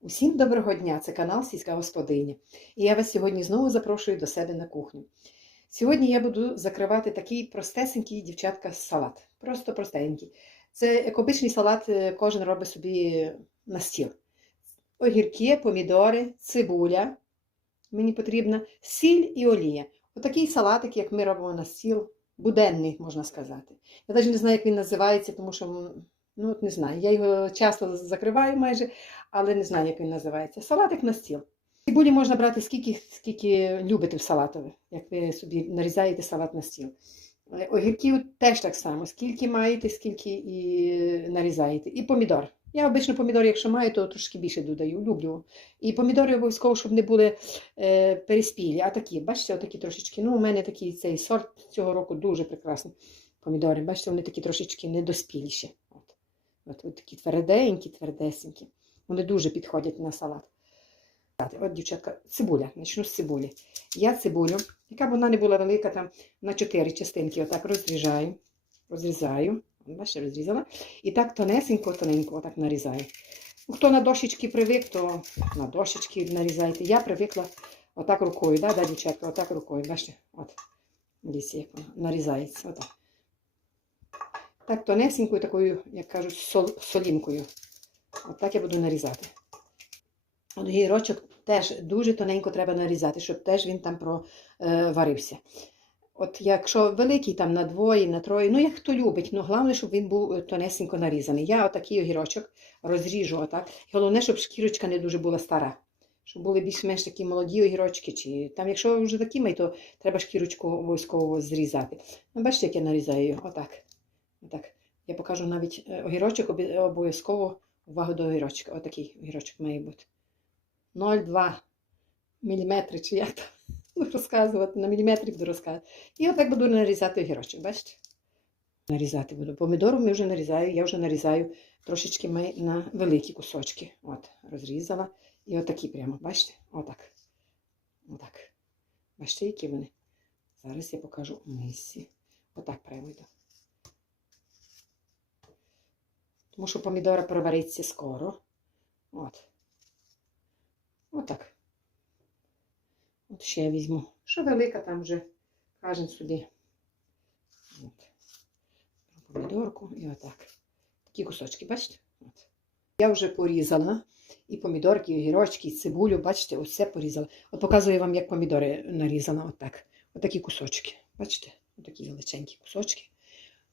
Усім доброго дня! Це канал Сільська Господиня. І я вас сьогодні знову запрошую до себе на кухню. Сьогодні я буду закривати такий простесенький дівчатка салат. Просто простенький. Це як салат, е, кожен робить собі на стіл. Огірки, помідори, цибуля. Мені потрібна сіль і олія. Отакий салатик, як ми робимо на стіл, буденний, можна сказати. Я навіть не знаю, як він називається, тому що ну, от не знаю. Я його часто закриваю майже, але не знаю, як він називається. Салатик на стіл. Цибулі можна брати скільки, скільки любите в салатові, як ви собі нарізаєте салат на стіл. Е, Огірків теж так само, скільки маєте, скільки і нарізаєте. І помідор. Я обично помідори, якщо маю, то трошки більше додаю, люблю. І помідори обов'язково, щоб не були е, переспілі, а такі, бачите, отакі трошечки. Ну, у мене такий цей сорт цього року дуже прекрасний. Помідори, бачите, вони такі трошечки недоспіліші. От. От, от такі тверденькі, твердесенькі. Вони дуже підходять на салат. От, дівчатка, цибуля. Почну з цибулі. Я цибулю, яка б вона не була велика, там на чотири частинки, отак розріжаю. Розрізаю. Бачите, розрізала. І так тонесенько, тоненько отак нарізаю. Ну, Хто на дощечки привик, то на дощечки нарізайте. Я привикла отак рукою, да, да, дівчатка, отак рукою. Бачите, от. Дивіться, як вона нарізається. Отак. Так тонесенькою, такою, як кажуть, сол, солінкою. Отак я буду нарізати. От гірочок теж дуже тоненько треба нарізати, щоб теж він там проварився. От якщо великий там на двоє, на троє, ну як хто любить, ну головне, щоб він був е, тонесенько нарізаний. Я отакий огірочок розріжу отак. Головне, щоб шкірочка не дуже була стара. Щоб були більш-менш такі молоді огірочки. Чи там, якщо вже такі май, то треба шкірочку обов'язково зрізати. Ну, бачите, як я нарізаю його? Отак. Отак. Я покажу навіть е, огірочок, обов'язково увагу до огірочка. Отакий огірочок має бути. 0,2 мм, чи як там розказувати, на міліметрі буду розказувати. І отак буду нарізати огірочок, бачите? Нарізати буду. Помідору ми вже нарізаю, я вже нарізаю трошечки ми на великі кусочки. От, розрізала. І отакі прямо, бачите? Отак. Отак. Бачите, які вони? Зараз я покажу у мисці. Отак прямо йду. Тому що помідора провариться скоро. От. Отак. От ще я візьму. Що велика там вже, кожен собі. От. Помідорку і отак. Такі кусочки, бачите? От. Я вже порізала і помідорки, і огірочки, і цибулю, бачите, це порізала. От показую вам, як помідори нарізала. Отак. Отакі кусочки. Бачите? Отакі величенькі кусочки.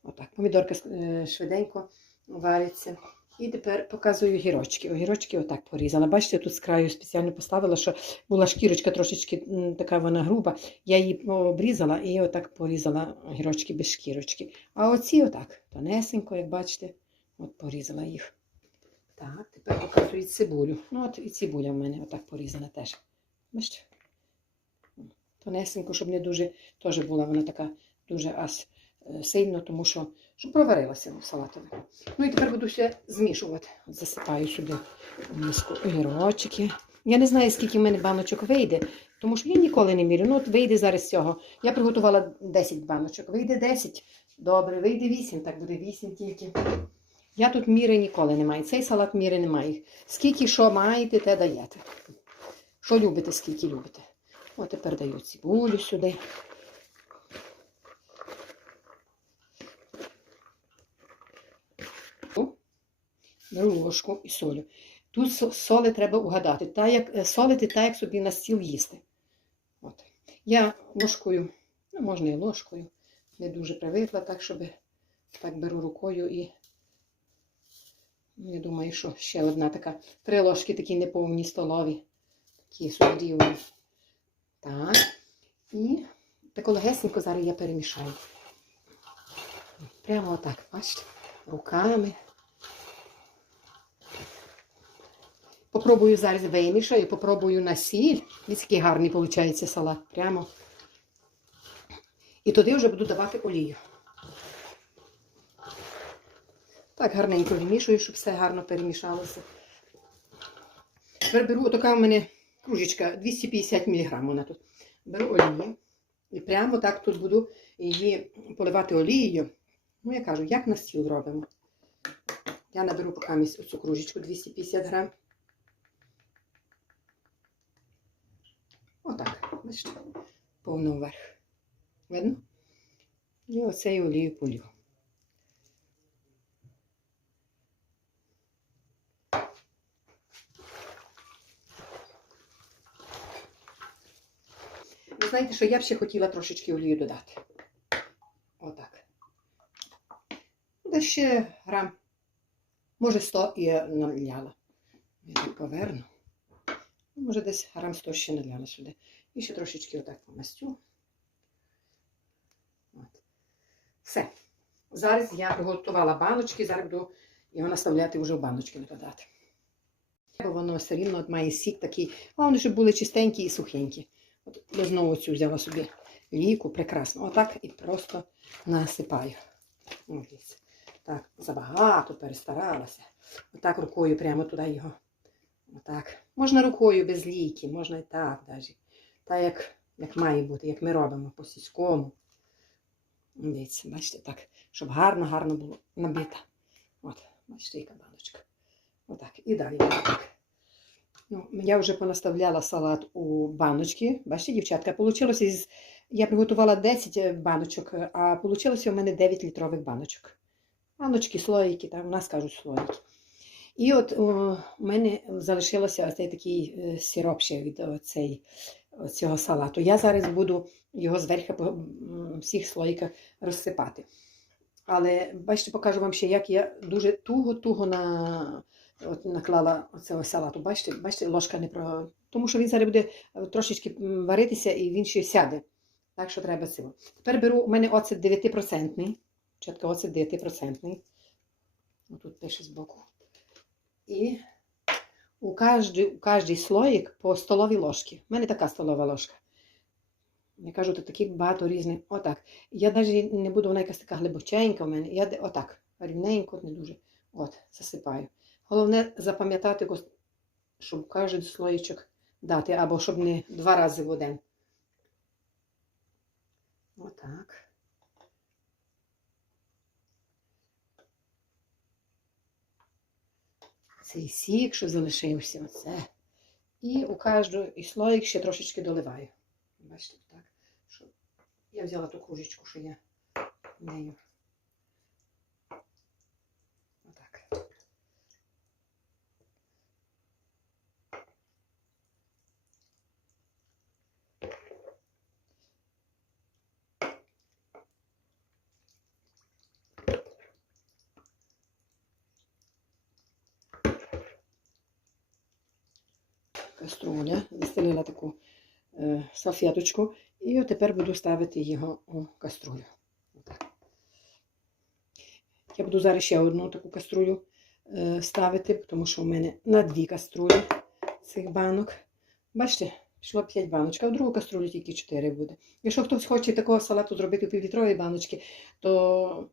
Отак. Помідорка е, швиденько вариться. І тепер показую огірочки. Огірочки отак порізала. Бачите, тут з краю спеціально поставила, що була шкірочка трошечки така вона груба. Я її обрізала і отак порізала огірочки без шкірочки. А оці отак, тонесенько, як бачите, от порізала їх. Так, тепер показую цибулю. Ну от і цибуля в мене отак порізана теж. Бачите? Тонесенько, щоб не дуже, теж була вона така дуже аж е, сильно, тому що щоб проварилася в салатові. Ну і тепер буду ще змішувати. Засипаю сюди огірочки. Я не знаю, скільки в мене баночок вийде, тому що я ніколи не мірю. Ну, от вийде зараз цього. Я приготувала 10 баночок. Вийде 10. Добре, вийде 8, так буде 8 тільки. Я тут міри ніколи не маю. Цей салат міри немає. Скільки що маєте, те даєте. Що любите, скільки любите. От тепер даю цибулю сюди. Беру ложку і солю. Тут соли треба угадати. Та як, е, солити так, як собі на стіл їсти. От. Я ложкою, ну, можна і ложкою, не дуже привикла, так, щоб так беру рукою і ну, я думаю, що ще одна така. Три ложки такі неповні столові. Такі собі. Так. І таку легесенько зараз я перемішаю. Прямо отак, бачите, руками. Попробую зараз вимішаю, попробую на сіль. Ось який гарний виходить салат. Прямо. І туди вже буду давати олію. Так, гарненько вимішую, щоб все гарно перемішалося. Тепер беру, така у мене кружечка 250 мг вона тут. Беру олію. І прямо так тут буду її поливати олією. Ну, я кажу, як на стіл робимо. Я наберу поки оцю кружечку 250 грам. Отак, бачите, повно вверх. Видно? І оцей олію полю. Ви знаєте, що я б ще хотіла трошечки олію додати. Отак. Десь ще грам, може 100 і я наляла. Я поверну. Ну, Може, десь грам 100 ще наляла сюди. І ще трошечки отак помастю. От. Все. Зараз я приготувала баночки, зараз буду його наставляти вже в баночки накладати. Бо воно все рівно от має сік такий, головне, щоб були чистенькі і сухенькі. От я знову цю взяла собі ліку, прекрасно. Отак і просто насипаю. От. Так, забагато перестаралася. Отак рукою прямо туди його. Отак. Можна рукою без ліки, можна і так навіть. Так, як, як має бути, як ми робимо по сільському. Дивіться, бачите, так, щоб гарно-гарно було набита. От, бачите, яка баночка. Отак. І далі. Так. Ну, я вже понаставляла салат у баночки. Бачите, дівчатка, получилося із... Я приготувала 10 баночок, а вийшло у мене 9 літрових баночок. Баночки, слоїки, так, у нас кажуть слоїки. І от у мене залишилося ось такий е, сироп ще від оцей, цього салату. Я зараз буду його зверху по всіх слоїках розсипати. Але бачите, покажу вам ще, як я дуже туго-туго на, от, наклала оцього салату. Бачите, бачите, ложка не про. Тому що він зараз буде е, трошечки варитися і він ще сяде. Так що треба цього. Тепер беру, у мене оцет 9%. Чітко оцет 9%. Отут пише збоку. І у кожний, у кожний слоїк по столовій ложці. У мене така столова ложка. Я кажу, тут таких багато різних. Отак. Я навіть не буду, вона якась така глибоченька в мене. Я отак, рівненько, не дуже. От, засипаю. Головне запам'ятати, щоб кожен слоїчок дати, або щоб не два рази в один. Отак. Цей сік, що залишився, оце. І у кожну і слоїк ще трошечки доливаю. Бачите, так. Що я взяла ту кружечку, що я нею. Отак. Каструля, застелила таку е, салфеточку, і от тепер буду ставити його у каструлю. Отак. Я буду зараз ще одну таку каструлю е, ставити, тому що у мене на дві каструлі цих банок. Бачите, пішло 5 баночок, а в другу каструлю тільки 4 буде. Якщо хтось хоче такого салату зробити у півлітрові баночки, то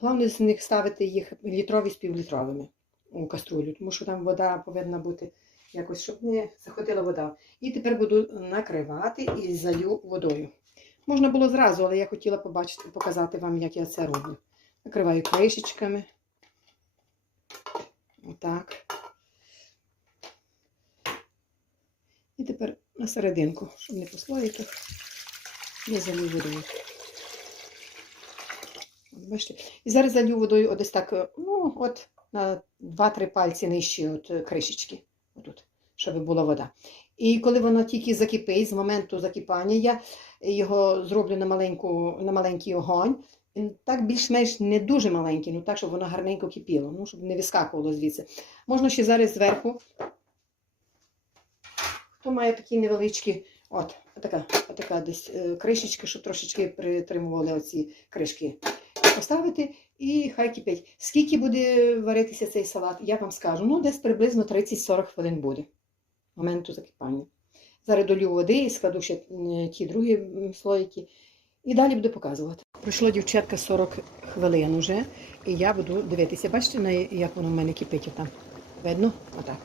головне з них ставити їх літрові з півлітровими у каструлю, тому що там вода повинна бути якось, щоб не заходила вода. І тепер буду накривати і залю водою. Можна було зразу, але я хотіла побачити, показати вам, як я це роблю. Накриваю кришечками. Отак. І тепер на серединку, щоб не по слоїках, я залю водою. Бачите? І зараз залю водою одесь так, ну, от на 2-3 пальці нижче от е, кришечки. Отут, щоб була вода. І коли воно тільки закипить, з моменту закипання, я його зроблю на, маленьку, на маленький огонь. Він так більш-менш не дуже маленький, ну так, щоб воно гарненько кипіло, ну, щоб не вискакувало звідси. Можна ще зараз зверху. Хто має такі невеличкі, от, така, така десь е, кришечка, щоб трошечки притримували оці кришки. Поставити і хай кипить. Скільки буде варитися цей салат, я вам скажу. Ну, десь приблизно 30-40 хвилин буде моменту закипання. Зараз долю води і складу ще ті другі слоїки. І далі буду показувати. Пройшло дівчатка 40 хвилин уже, і я буду дивитися. Бачите, як воно в мене кипить там. Видно? Отак.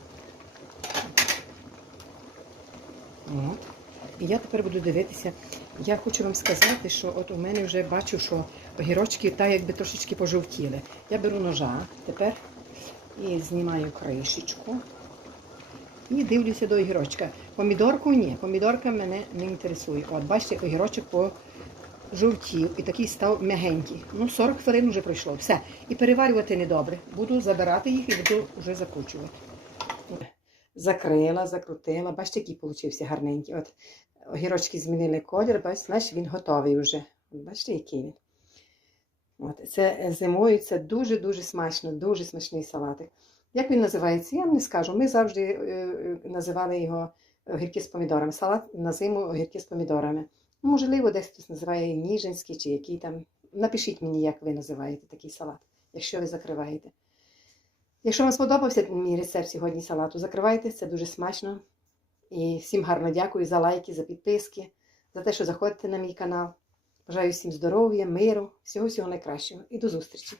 От. І я тепер буду дивитися. Я хочу вам сказати, що от у мене вже бачу, що огірочки так якби трошечки пожовтіли. Я беру ножа тепер і знімаю кришечку. І дивлюся до огірочка. Помідорку ні, помідорка мене не інтересує. От, бачите, огірочок пожовтів і такий став м'ягенький. Ну, 40 хвилин вже пройшло. Все. І переварювати недобре. Буду забирати їх і буду вже закручувати. Закрила, закрутила. Бачите, який получився гарненький. От огірочки змінили колір, бачите, він готовий вже. Бачите, який він. От, це е, зимою це дуже-дуже смачно, дуже смачний салатик. Як він називається? Я вам не скажу. Ми завжди е, е, називали його огірки з помідорами. Салат на зиму огірки з помідорами. Можливо, десь хтось називає ніжинський чи який там. Напишіть мені, як ви називаєте такий салат, якщо ви закриваєте. Якщо вам сподобався мій рецепт сьогодні салату, закривайте, це дуже смачно. І всім гарно дякую за лайки, за підписки, за те, що заходите на мій канал. Бажаю всім здоров'я, миру, всього всього найкращого і до зустрічі!